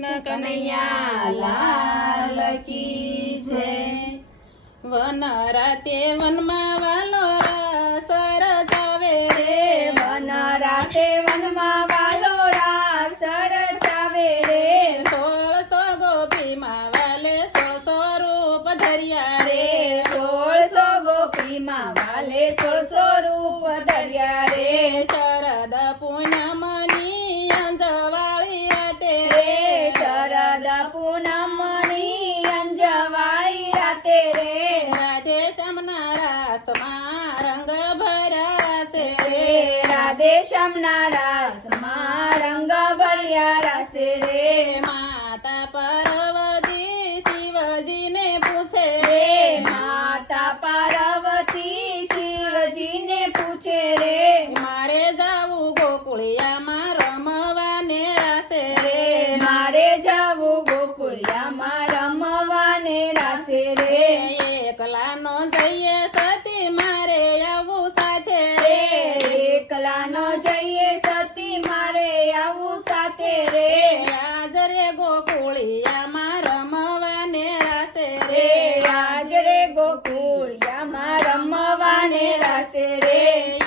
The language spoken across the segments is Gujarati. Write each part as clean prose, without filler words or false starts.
કૃષ્ણ કનૈયા લાલ કી જય। વન રાતે વનમાં વાલો રાસ રચાવે રે, વન રાતે વનમાં વાલો રાસ રચાવે રે, 1600 ગોપીમાં વાલે 100 રૂપ ધર્યા રે, 1600 ગોપીમાં વાલે 1600 રૂપ ધર્યા રે, શરદ પૂનમની અંજવાળી રાતે રે શરદ પૂનમની અંજવાળી રાતે રે, રાધે શ્યામના રાસમાં રંગ ભર્યા છે રે, રાધે શ્યામના રાસમાં રંગ ભર્યા રાસે રે, માતા પાર્વતી શિવજીને પૂછે રે માતા પાર્વતી શિવજીને પૂછે રે, મારે જાવું ગોકુળિયામાં રમવાને રાસે રે, મારે જાવું ગોકુળિયામાં રમવાને રાસે રે, એકલાનો જઈએ સતી મારે આવું સાથે રે, એકલા ન જઈએ સતી મારે આવું સાથે રે, આજ રે ગોકુળિયામાં રમવાને રાસે રે રે, આજ રે ગોકુળિયામાં રમવાને રાસે રે,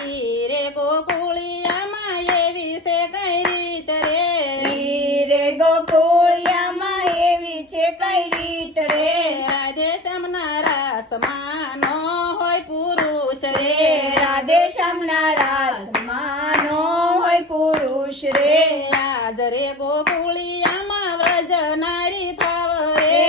ઈ રે ગોકુળિયામાં એવી છે કઈ રીત રે, ઈ રે ગોકુળિયામાં એવી છે કઈ રીત રે, રાધે શ્યામના રાસમાં નો હોય પુરુષ રે, રાધે શ્યામના રાસમાં નો હોય પુરુષ રે, આજ રે ગોકુળિયામાં વ્રજ નારી થાવ રે રે,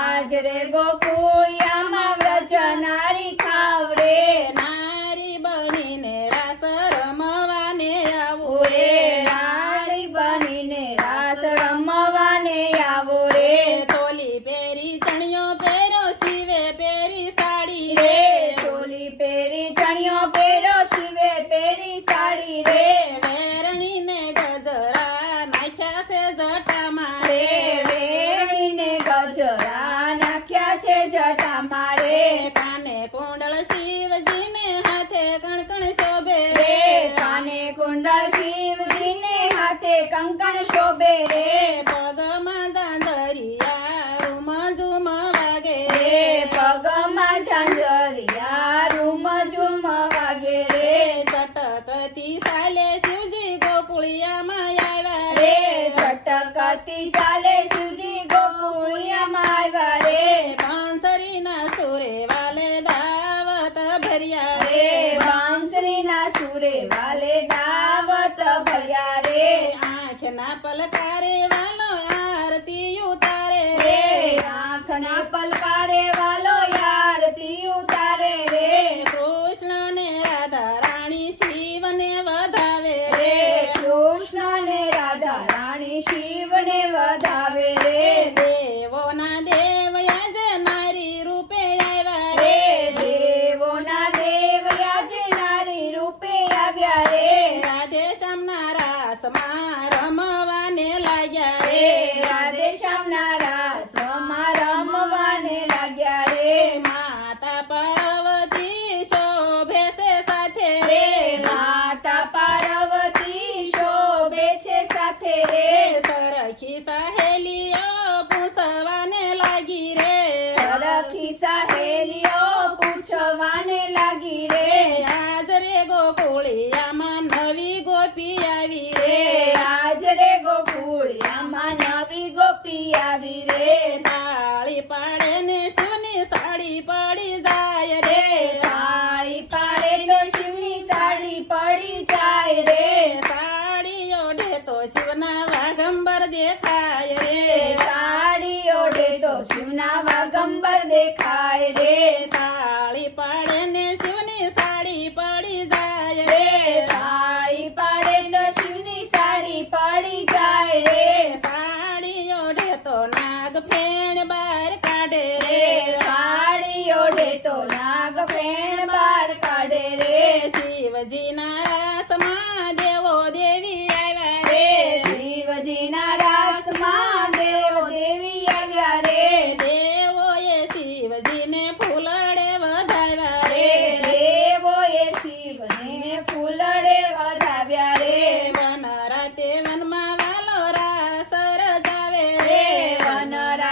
આજ રે ગોકુળિયામાં વ્રજ નારી થાવ રે, નારી બનીને રાસ રમવાને આવું રે રે, નારી બનીને રાસ રમવાને આવો રે, ચોલી પહેરી ચણિયો પહેરો શિવે પહેરી સાડી રે રે, ચોલી પહેરી ચણિયો પહેરો શિવે પહેરી સાડી રે, વેરણીને ગજરા નાખ્યા છે જટામાં રે રે, વેરણીને ગજરા નાખ્યા છે જટામાં રે, કાને કુંડળ શિવજીને હાથે કણકણ શોભે રે રે, કાને કુંડળ શિવજીને હાથે કંકણ શોભે રે, પગમાં જાંજરિયા રૂમ ઝૂમ વાગે રે રે, પગમાં ઝાંઝરિયા રૂમ ઝૂમ વાગે રે, ચટકતી ચાલે શિવજી ગોકુળિયામાં આવ્યા રે રે, ઝટકતી ચાલે શિવજી ગોકુળિયામાં આવ્યા રે, પાંસરીના સુરે વાલે દાવત ભર્યા રે રે, બાંસરીના સુરે વાલે દાવત ભર્યા રે, આંખના પલકારે વાલો આરતી ઉતારે રે રે, આંખના પલકારે વાલો આરતી ઉતારે રે, કૃષ્ણ ને રાધા રાણી શિવને વધાવે રે રે, કૃષ્ણ ને રાધા રાણી શિવને વધાવે રે, દેવોના દેવ આજે નારી રૂપે આવ્યા રે રે, દેવોના દેવ આજે નારી રૂપે આવ્યા રે, રાધે શ્યામના રાસમાં રમવાને લાગ્યા રે રે, રાધે શ્યામના રાસમાં રમવાને લાગ્યા રે, માતા પાર્વતી શોભે છે સાથે રે રે, માતા પાર્વતી શોભે છે સાથે રે, સરખી સહેલીઓ પૂછવાને લાગી રે, સરખી સહેલીઓ પૂછવાને લાગી રે, આજ રે ગોકુળિયામાં નવી ગોપી આવી રે રે, આજ રે ગોકુળિયામાં નવી ગોપી આવી રે, તાળી પાડે ને શિવની સાડી પડી જાય રે, તાળી પાડે તો શિવની સાડી પડી જાય રે, સાડી ઓઢે તો શિવના વાગંબર દેખાય રે, સાડી ઓઢે તો શિવના વાગંબર દેખાય રે, તાળી પાડે ને શિવની સાડી પડી જાય રે રે, તાળી પાડે તો શિવની સાડી પડી જાય રે, સાડી ઓઢે તો નાગ ફેણ બહાર કાઢે રે રે, સાડી ઓઢે તો નાગ ફેણ બાર કાઢે રે, શિવજીના રાસમાં દેવો દેવી આવ્યા રે રે, શિવજીના રાસમાં દેવો દેવી આવ્યા રે, દેવોએ શિવજીને ફૂલડે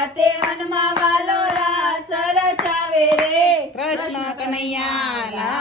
રાતે વનમાં વાલો રાસ રચાવે રે કૃષ્ણ કનૈયા લાલ